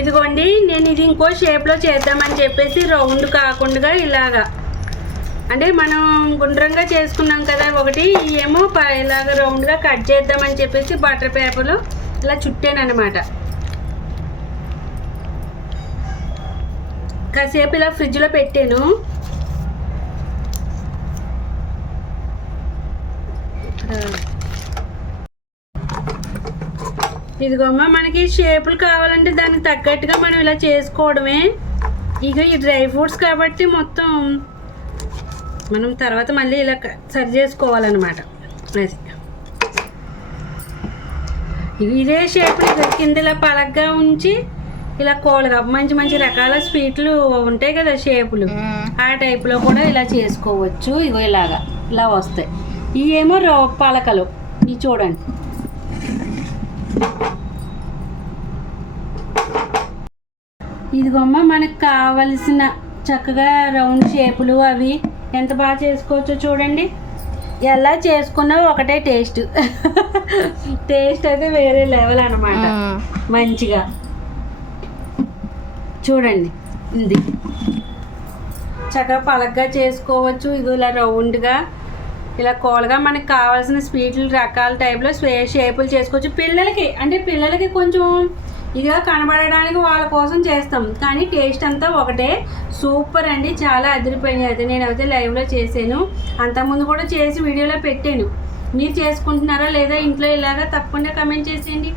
ఇదిగోండి, నేను ఇది ఇంకో షేప్లో చేద్దామని చెప్పేసి రౌండ్ కాకుండా ఇలాగా, అంటే మనం గుండ్రంగా చేసుకున్నాం కదా ఒకటి, ఏమో ఇలాగ రౌండ్గా కట్ చేద్దామని చెప్పేసి బటర్ పేపర్లో ఇలా చుట్టాను అనమాట. కాసేపు ఇలా ఫ్రిడ్జ్లో పెట్టాను. ఇదిగోమ్మ, మనకి షేపులు కావాలంటే దానికి తగ్గట్టుగా మనం ఇలా చేసుకోవడమే. ఇక ఈ డ్రై ఫ్రూట్స్ కాబట్టి మొత్తం మనం తర్వాత మళ్ళీ ఇలా సరి చేసుకోవాలన్నమాట. అది ఇదే షేపులు కింద ఇలా పలగ్గా ఉంచి ఇలా కోలుగా మంచి మంచి రకాల స్వీట్లు ఉంటాయి కదా షేపులు, ఆ టైప్లో కూడా ఇలా చేసుకోవచ్చు. ఇగో ఇలాగా ఇలా వస్తాయి. ఇవి ఏమో పలకలు, ఇవి చూడండి. ఇదిగోమ్మ, మనకు కావలసిన చక్కగా రౌండ్ షేపులు అవి ఎంత బాగా చేసుకోవచ్చో చూడండి. ఎలా చేసుకున్నా ఒకటే టేస్ట్. టేస్ట్ అయితే వేరే లెవెల్ అన్నమాట. మంచిగా చూడండి, ఇది చక్కగా పలగ్గా చేసుకోవచ్చు. ఇది ఇలా రౌండ్గా ఇలా కోలుగా మనకి కావాల్సిన స్వీట్లు రకాల టైప్లో షేపులు చేసుకోవచ్చు. పిల్లలకి కొంచెం ఇదిగా కనబడడానికి వాళ్ళ కోసం చేస్తాం, కానీ టేస్ట్ అంతా ఒకటే. సూపర్ అండి, చాలా అదిరిపోయింది. అయితే నేనైతే లైవ్లో చేశాను, అంతకుముందు కూడా చేసి వీడియోలో పెట్టాను. మీరు చేసుకుంటున్నారా లేదా ఇంట్లో ఇలాగా తప్పకుండా కమెంట్ చేసేయండి.